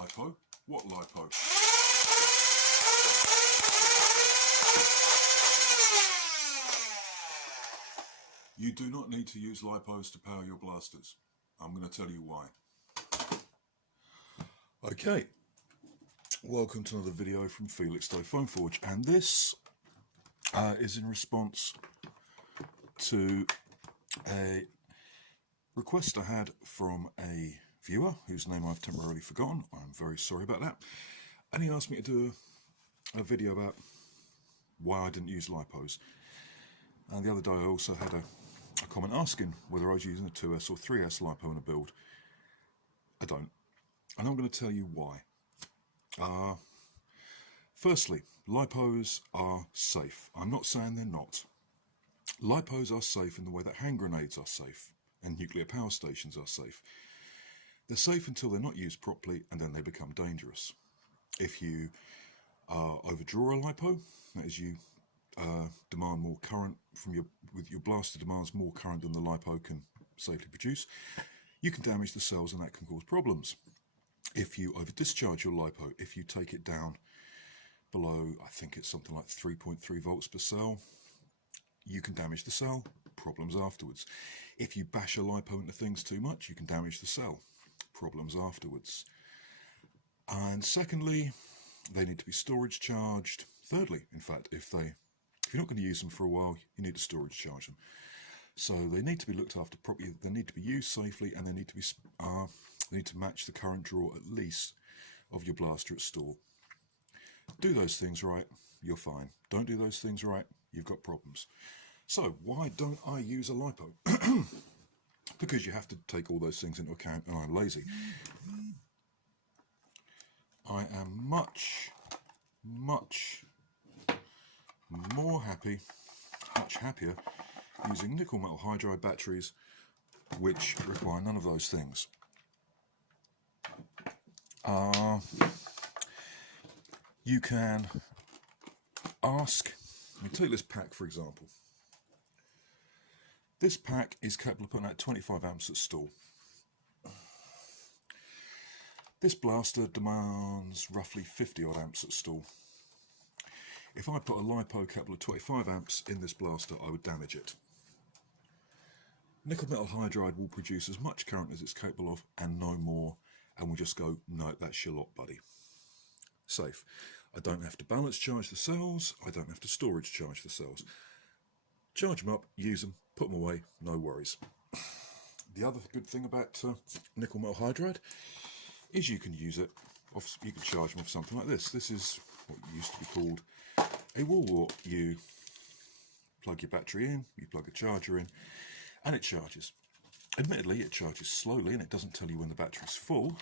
Lipo? What lipo? You do not need to use lipos to power your blasters. I'm going to tell you why. Okay, welcome to another video from Felix Foam Forge, and this is in response to a request I had from a viewer whose name I've temporarily forgotten. I'm very sorry about that. And he asked me to do a video about why I didn't use lipos. And the other day I also had a comment asking whether I was using a 2S or 3S lipo in a build. I don't. And I'm going to tell you why. Firstly, lipos are safe. I'm not saying they're not. Lipos are safe in the way that hand grenades are safe and nuclear power stations are safe. They're safe until they're not used properly, and then they become dangerous. If you overdraw a lipo, that is, you demand more current from your blaster demands more current than the lipo can safely produce, you can damage the cells, and that can cause problems. If you over discharge your lipo, if you take it down below, I think it's something like 3.3 volts per cell, you can damage the cell, problems afterwards. If you bash a lipo into things too much, you can damage the cell, problems afterwards. And secondly, they need to be storage charged. Thirdly, in fact, if you're not going to use them for a while, you need to storage charge them. So they need to be looked after properly, they need to be used safely, and they need to match the current draw at least of your blaster at store. Do those things right, you're fine. Don't do those things right, you've got problems. So why don't I use a lipo? Because you have to take all those things into account, and I'm lazy. I am much happier using nickel metal hydride batteries, which require none of those things. You can ask, let me take this pack for example. This pack is capable of putting out 25 amps at stall. This blaster demands roughly 50 odd amps at stall. If I put a lipo capable of 25 amps in this blaster, I would damage it. Nickel metal hydride will produce as much current as it's capable of and no more, and we'll just go, no, that's your lot, buddy. Safe. I don't have to balance charge the cells, I don't have to storage charge the cells. Charge them up, use them, put them away, no worries. The other good thing about nickel metal hydride is you can use it, you can charge them off something like this. This is what used to be called a wall wart. You plug your battery in, you plug a charger in, and it charges. Admittedly, it charges slowly and it doesn't tell you when the battery's full,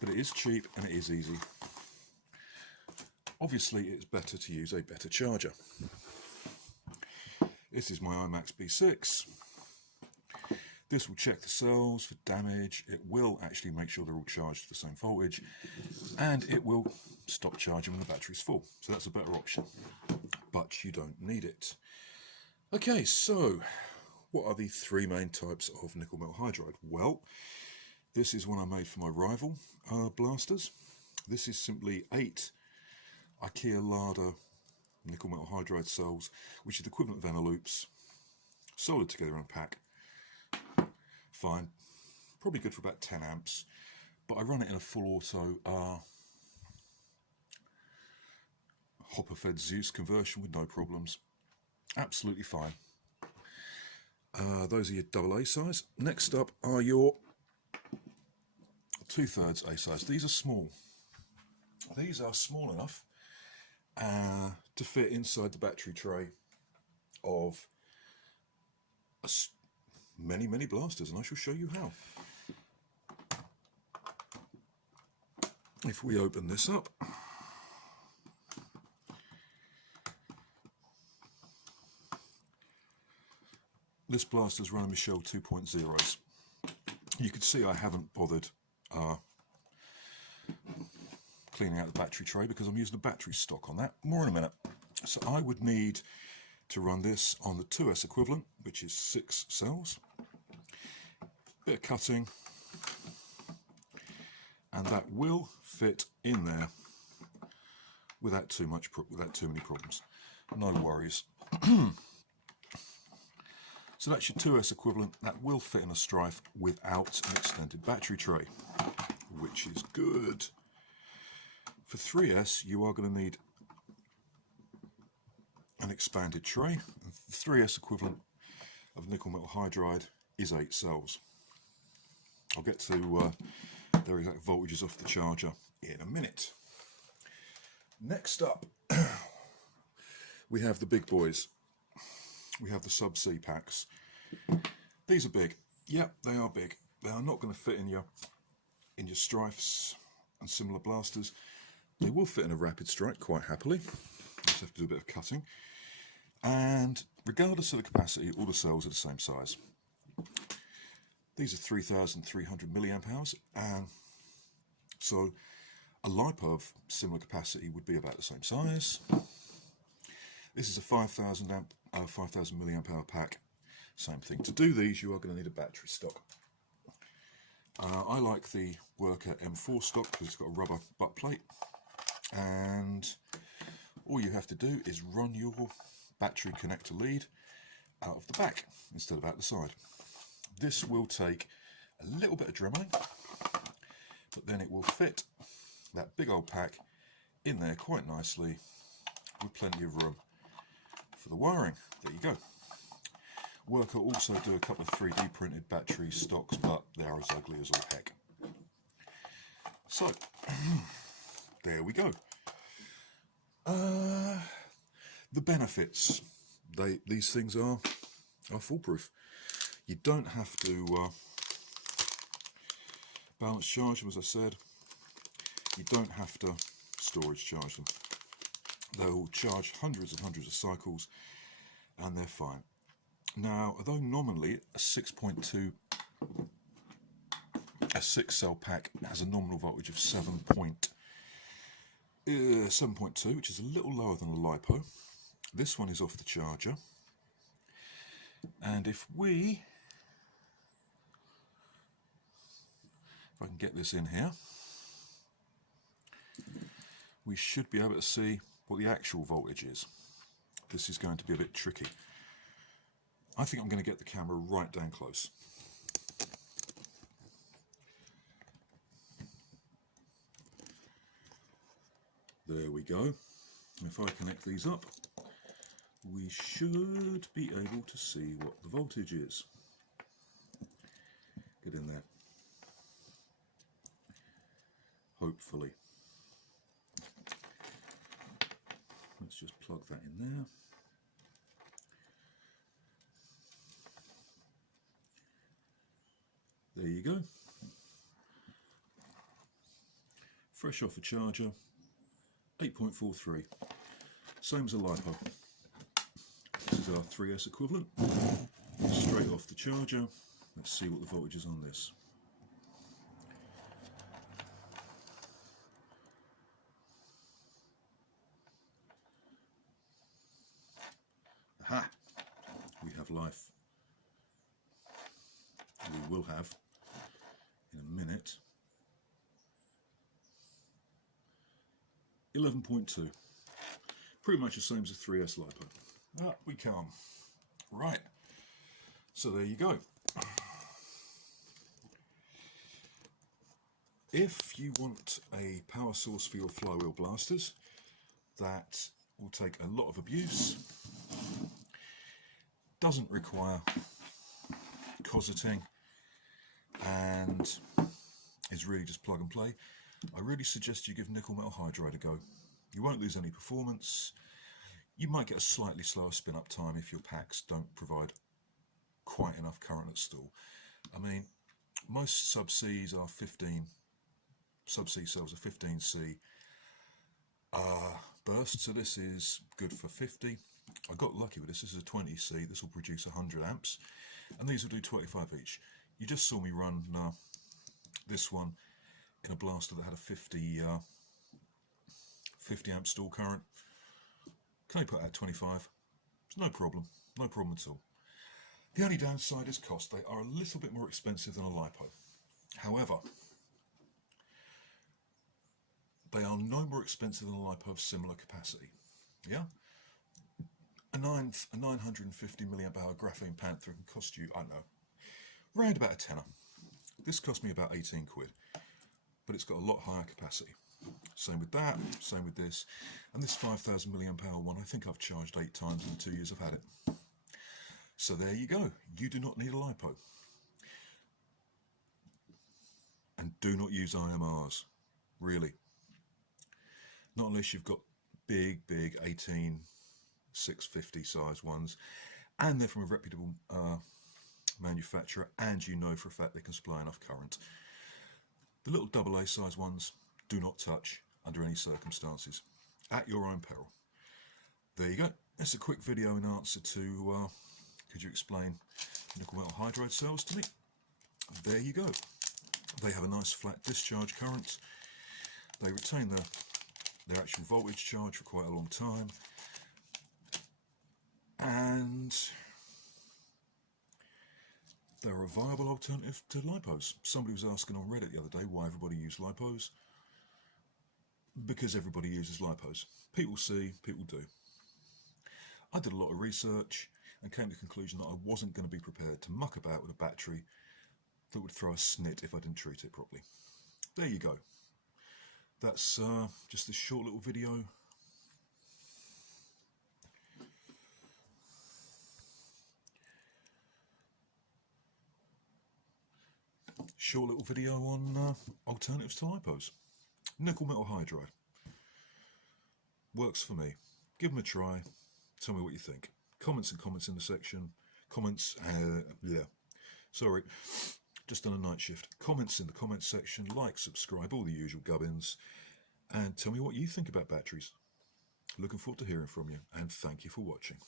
but it is cheap and it is easy. Obviously, it's better to use a better charger. This is my IMAX B6. This will check the cells for damage. It will actually make sure they're all charged to the same voltage, and it will stop charging when the battery's full. So that's a better option, but you don't need it. Okay, so what are the three main types of nickel metal hydride? Well, this is one I made for my rival blasters. This is simply 8 IKEA Lada nickel metal hydride cells, which are the equivalent of loops, soldered together in a pack. Fine, probably good for about 10 amps, but I run it in a full auto hopper fed Zeus conversion with no problems. Absolutely fine. Those are your AA size. Next up are your 2/3 A size. These are small. These are small enough to fit inside the battery tray of many blasters, and I shall show you how. If we open this up, this blaster's running Michelle 2.0s. You can see I haven't bothered cleaning out the battery tray because I'm using the battery stock on that. More in a minute. So I would need to run this on the 2S equivalent, which is 6 cells. Bit of cutting, and that will fit in there without too many problems. No worries. So that's your 2S equivalent. That will fit in a Strife without an extended battery tray, which is good. For 3S, you are going to need an expanded tray. The 3S equivalent of nickel metal hydride is 8 cells. I'll get to their exact voltages off the charger in a minute. Next up, we have the big boys. We have the sub-C packs. These are big. Yep, they are big. They are not going to fit in your Strifes and similar blasters. They will fit in a Rapid Strike quite happily. Just have to do a bit of cutting. And regardless of the capacity, all the cells are the same size. These are 3,300 milliamp hours, and so a Lipo of similar capacity would be about the same size. This is a 5,000 milliamp hour pack. Same thing. To do these, you are going to need a battery stock. I like the Worker M4 stock because it's got a rubber butt plate, and all you have to do is run your battery connector lead out of the back instead of out the side. This will take a little bit of dremeling, but then it will fit that big old pack in there quite nicely with plenty of room for the wiring. There you go. Worker also do a couple of 3D printed battery stocks, but they are as ugly as all heck. So, there we go. The benefits. These things are foolproof. You don't have to balance charge them, as I said. You don't have to storage charge them. They'll charge hundreds and hundreds of cycles, and they're fine. Now, although nominally a 6.2, a 6-cell pack has a nominal voltage of 7.2, which is a little lower than a Lipo. This one is off the charger, and if I can get this in here, we should be able to see what the actual voltage is. This is going to be a bit tricky. I think I'm going to get the camera right down close. There we go. If I connect these up, we should be able to see what the voltage is. Get in there. Hopefully. Let's just plug that in there. There you go. Fresh off a charger, 8.43. Same as a Lipo. This is our 3S equivalent. Straight off the charger. Let's see what the voltage is on this. Aha! We have life. We will have in a minute. 11.2. Pretty much the same as a 3S Lipo. Ah, we come. Right. So there you go. If you want a power source for your flywheel blasters that will take a lot of abuse, doesn't require COSSETTING, and is really just plug and play, I really suggest you give Nickel Metal Hydride a go. You won't lose any performance. You might get a slightly slower spin up time if your packs don't provide quite enough current at stall. I mean, most sub-Cs are 15, sub-C cells are 15C burst, so this is good for 50. I got lucky with this. This is a 20C. This will produce 100 amps, and these will do 25 each. You just saw me run this one in a blaster that had a 50 amp stall current. Can I put out 25? It's no problem at all. The only downside is cost. They are a little bit more expensive than a Lipo. However, They are no more expensive than a LiPo of similar capacity. Yeah? A 950 milliamp hour graphene Panther can cost you, I don't know, round about a tenner. This cost me about 18 quid, but it's got a lot higher capacity. Same with that, same with this. And this 5,000 milliamp hour one, I think I've charged 8 times in the 2 years I've had it. So there you go. You do not need a LiPo. And do not use IMRs, really. Not unless you've got big 18650 size ones, and they're from a reputable manufacturer, and you know for a fact they can supply enough current. The little AA size ones, do not touch under any circumstances, at your own peril. There you go. That's a quick video in answer to, could you explain nickel metal hydride cells to me? There you go. They have a nice flat discharge current. They retain their actual voltage charge for quite a long time. And they're a viable alternative to LiPos. Somebody was asking on Reddit the other day why everybody used LiPos. Because everybody uses LiPos. People see, people do. I did a lot of research and came to the conclusion that I wasn't going to be prepared to muck about with a battery that would throw a snit if I didn't treat it properly. There you go. That's just this short little video. Short little video on alternatives to LiPos. Nickel Metal Hydride. Works for me. Give them a try. Tell me what you think. Comments in the section. Comments, yeah. Sorry, just done a night shift. Comments in the comments section. Like, subscribe, all the usual gubbins. And tell me what you think about batteries. Looking forward to hearing from you. And thank you for watching.